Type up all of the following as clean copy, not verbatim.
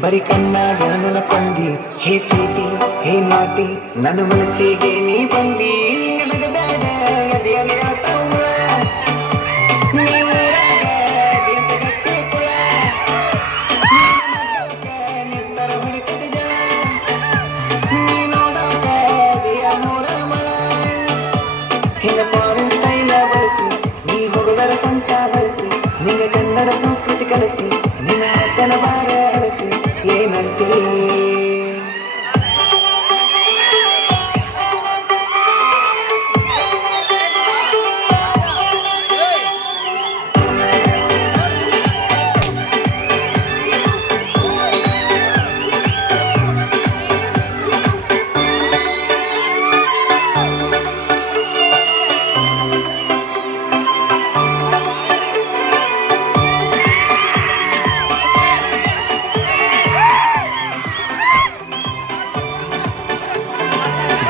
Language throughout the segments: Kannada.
ಬರಿ ಕಣ್ಣಾಗ ನನ್ನ ಕೊಂದಿ ಹೇ ಸ್ವೀಟಿ ಹೇ ನಾಟಿ ನನ್ನ ಮನಸ್ಸಿಗೆ ನೀ ಬಂದಿ ನನಗ ಬೇಡ ಎದೆಯ ಮೇಳತವ್ವ ನೀವೂರಾಗ ದೇಂತ ಗಟ್ಟಿ ಕುಳ ನಿನ್ನ ಮಗ್ಗಲ್ಕ ನಿಂತರ ಹೊಡಿತದ ಜಳ ನೀ ನೋಡಾಕ ಎದೆಯ ನೂರ ಮಳ ಹಿಂಗ ಫಾರಿನ್ ಸ್ಟೈಲ ಬಳಸಿ ನೀ ಹೋಗಬೇಡ ಸ್ವಂತ ಬಳಸಿ ನಿಂಗ ಕನ್ನಡ ಸಂಸ್ಕೃತಿ ಕಲಿಸಿ ನಿನ್ನ ಅಕ್ಕನ ಬಾರ ಅರಸಿ ಏನಂತೀ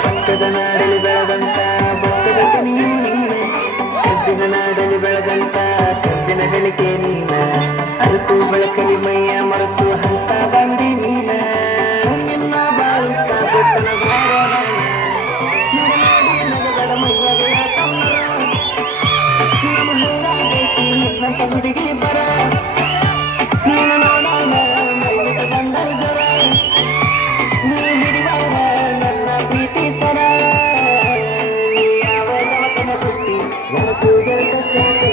ಭತ್ತದ ನಾಡಲಿ ಬೆಳೆದಂತ ಭತ್ತದ ತೆನೆಯೂ ನೀನ ಕಬ್ಬಿನ ನಾಡಲಿ ಬೆಳೆದಂತ ಕಬ್ಬಿನ ಗಳಿಕೆ ನೀನ ಅದಕ್ಕೂ ಬೆಳಕಲಿ ಮೈಯ ಮರಸು ಹಂತ ಬಂದಿ ನೀನ ನಿನ್ನ ಬಾಳಿಸ್ತ ಭತ್ತನ ಗೋರ ನೋಡಿ ನಗಬೇಡ ಮೈಯಾಗ ಯಾಕಮ್ಮರ ನಮ್ಮ ಹಳ್ಳಾಗೈತಿ ನಿನ್ನಂತ ಹುಡುಗಿ ಬರ ನಿನ್ನ ನೋಡೋಣ ಮೈ ಬಿಟ್ಟ ಬಂದರ ಜರ ನೀ ಹಿಡಿವಾರ ನನ್ನ ಪ್ರೀತಿ ಸರ ನೀ ಯಾವ ದವಕನ ಕೊಟ್ಟಿ ಯಾವ ಕೂದಲ ಕಟ್ಟಿ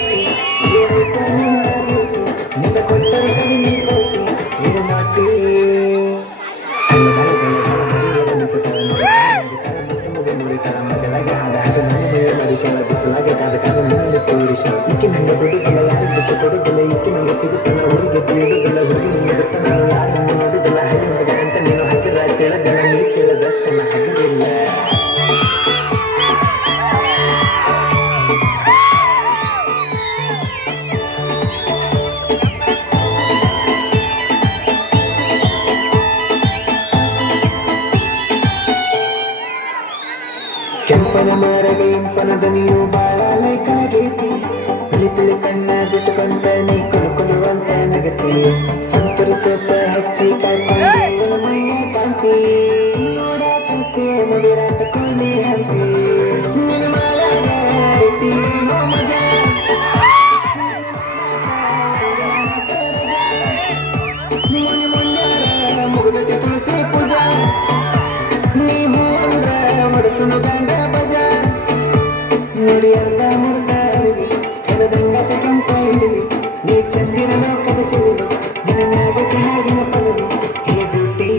ಏನೈತ ನಿನ್ನ ಬ್ಯೂಟಿ ನಿನ್ನ ಕೊಟ್ಟರೆ ಕಡಿಮೆ ಕೊಟ್ಟಿ ಇದು ನಾಟಿ ಮಗಲಾಗೆ ಹಾಡ ಹಾಗೆ ನನ್ನ ಮನುಷ್ಯ ಬಿಸಲಾಗೆ ಕಾದ ಕಾದ ನನ್ನಲ್ಲಿ ಪೌರುಷ ಇಕ್ಕಿ ನಂಗೆ ಬಿಡುದಿಲ್ಲ ಯಾರು ಬಿಟ್ಟು ಕೊಡುದಿಲ್ಲ ಇಕ್ಕಿ ನಂಗೆ ಸಿಗುತ್ತಲ್ಲ ಹುಡುಗಿ ತಿಳಿಯುವುದಿಲ್ಲ ಹುಡುಗಿ ನಿಂಗೆ ಬಿಟ್ಟ ನಾನು ಯಾರನ್ನು ನೋಡುದಿಲ್ಲ ಹಳ್ಳಿ ಹುಡುಗ ಅಂತ ನೀನು ಹತ್ತಿರ ತಿಳಿದಲ್ಲ ನೀ ತಿಳಿದಷ್ಟನ್ನ ಹಗಲಿಲ್ಲ ಕೆಂಪನ ಮಾರಗ ಇಂಪನ ದನಿಯು ಬಾಳ ಲೈಕಾಗೈತಿ ಪಿಳಿ ಪಿಳಿ ಕಣ್ಣ ಬಿಟ್ಟು ಬಂತ ನೀ ಕೊಲುವಂತ ನಗತಿ ಸಂತರ ಸೊಪ್ಪ ಹಚ್ಚಿ ಕಾಯ್ಕೊಂಡು ಮೈಯ ಕಾಂತಿ ನೋಡಾಕ ಸೇಮ ವಿರಾಟ ಕೊಹ್ಲಿ ಅಂತಿ ನಿನ್ನ ಮಾರಾಗ ಐತಿ ನೋ ಮಜಾ ಮುನಿ ಮುಂಜಾರ ಮುಗಿದತಿ ತುಳಸಿ ಪೂಜಾ ನೀವು ಅಂದ್ರ ಒಡಸುನು ಗಂಡ ಬಜ ನುಡಿ ಅರ್ಧ ಮುರ್ದ ಅರಿವಿ ಕಡದಂಗತ ಕಂಪ ಇರುವಿ ನೀ ಚಂದಿರ ಲೋಕದ ಚೆಲುವಿ ನಿನ್ನ ಮ್ಯಾಗತಿ ಹಾಡಿನ ಪದವಿ ಹೇ ಬ್ಯೂಟಿ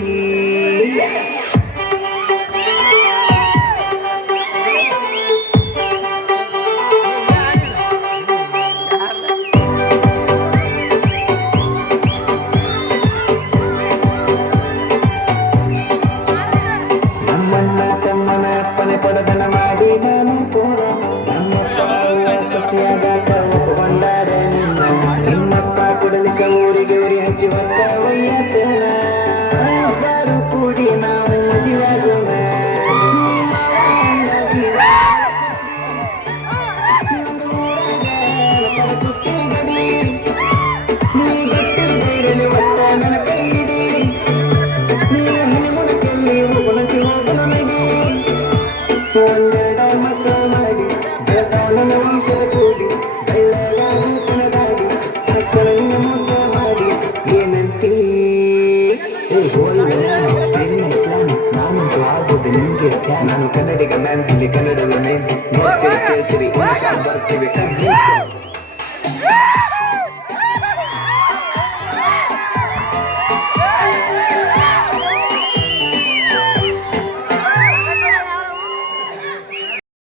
ನಮ್ಮಣ್ಣ ತಮ್ಮನ ಅಪ್ಪನೆ ಪಡದನ ಮಾಡಿ ನಾನು ಪೂರ ನಮ್ಮಪ್ಪ ಸಸಿಯಾಗಾಕ ಒಪ್ಪುಕೊಂಡಾರೆ ನಿಮ್ಮಪ್ಪ ಕುಡಲಿಕ್ಕ ಊರಿಗೆ ಉರಿ ಹಚ್ಚಿ ಹೊತ್ತ ಒಯ್ಯತೇನ ಇಬ್ಬರು ಕೂಡಿ ನಾವು ಮದುವೆಯಾಗೋಣ ಕುಸ್ತಿ ಗಡಿ ನೀ ಗಟ್ಟಿ ಬೈರಲಿ ಒತ್ತ ನನ್ನ ಕೈ ಹಿಡಿ ನೀ ಹನಿಮುನಕಲ್ಲಿ ಹೋಗುಣತಿ ಹೋಗಲು ನಡಿ ಒಂದೆರಡ ಮಕ್ಕಳ ಮಾಡಿ ಬೆಳಸಾವ ನನ್ನ ವಂಶದ ಕೂಡಿ ಬೆಳ್ಳಗ ಭೂತನ ಗಾಡಿ ಸಾಕಲ ನಿನ್ನ ಮುದ್ದ ಮಾಡಿ ಏನಂತೀ ನಾನಂತೂ ಆಗೋದು ನಿಮ್ಗೆ ನಾನು ಕನ್ನಡಿಗ ಮ್ಯಾನ್ ಇಲ್ಲಿ ಕನ್ನಡದ ಮೇನ್ ನೋಡ್ತೀರಿ ಕೇಳ್ತೀರಿ ಬರ್ತೀವಿ